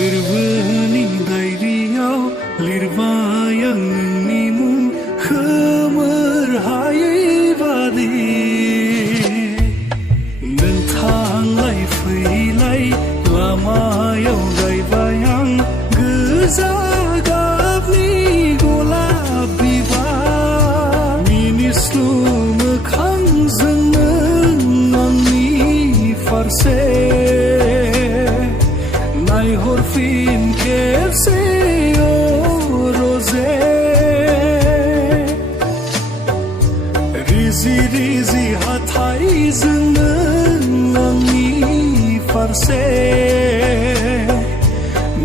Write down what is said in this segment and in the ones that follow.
गोरबोनि डायरियाव लिरबाय आं नोंनि मुं खोमोर हायै बादि नों थांलाय फैलाय लामायाव गायबाय आं गोजा गाबनि गलाब बिबार मिनिस्लु मोखांजों नों आंनि फारसे नायहरफिन खेबसे रजे रिजि रिजि हाथाइजों नों आंनि फारसे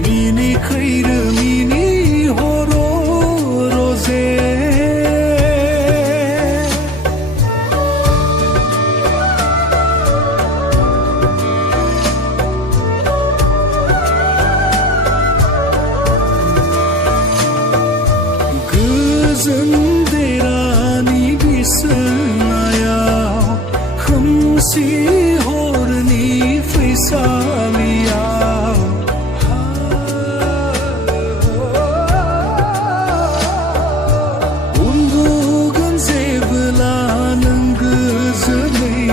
मिनिखैरो मिनिहर रजे गोजोन देरानि बिसनायाव खोमसि हरनि फैसालियाव उन्दुगोन जेबोला नों गोजोनै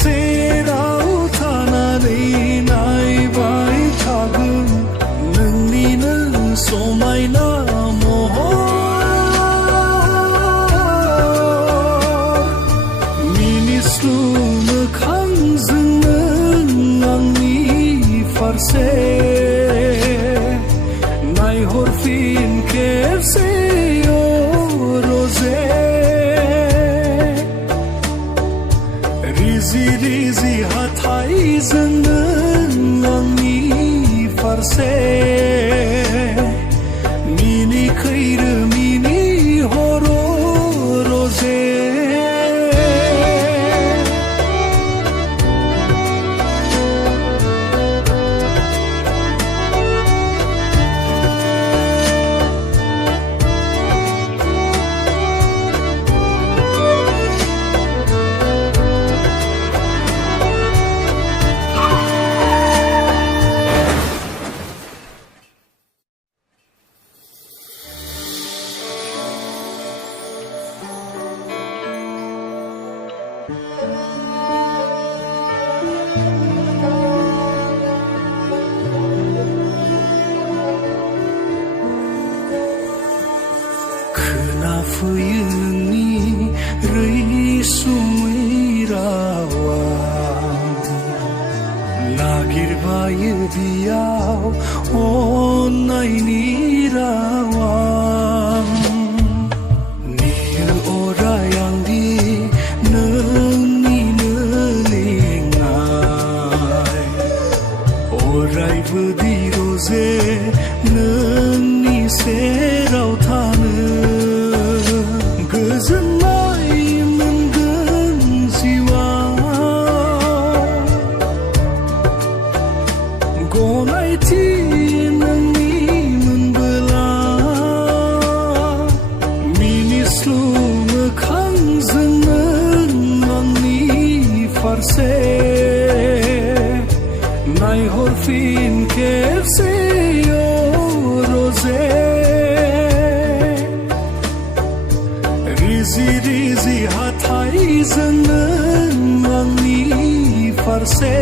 सेराव थानानै नायबाय थागोन नोंनिनो समायना मोखांजों नों आंनि फारसे नायहरफिन खेबसे रजे रिजि रिजि हाथाइजों नों आंनि फारसे मिनिखैरो मिनिहर रजे खोनाफैयो नोंनि रैसुमै रावा नागिरबायो बियाव अननायनि रावा नेयो अराय आंदि नोंनिनो लेंनाय अरायबो दि रजे नोंनि सेराव थानो गोजोननाय मोनगोन जिउआव गनायथि नोंनि मोनबोला मिनिस्लु मोखांजों नों आंनि फारसे नायहरफिन खेबसे रजे रिजि रिजि हाथाइजों नों आंनि फारसे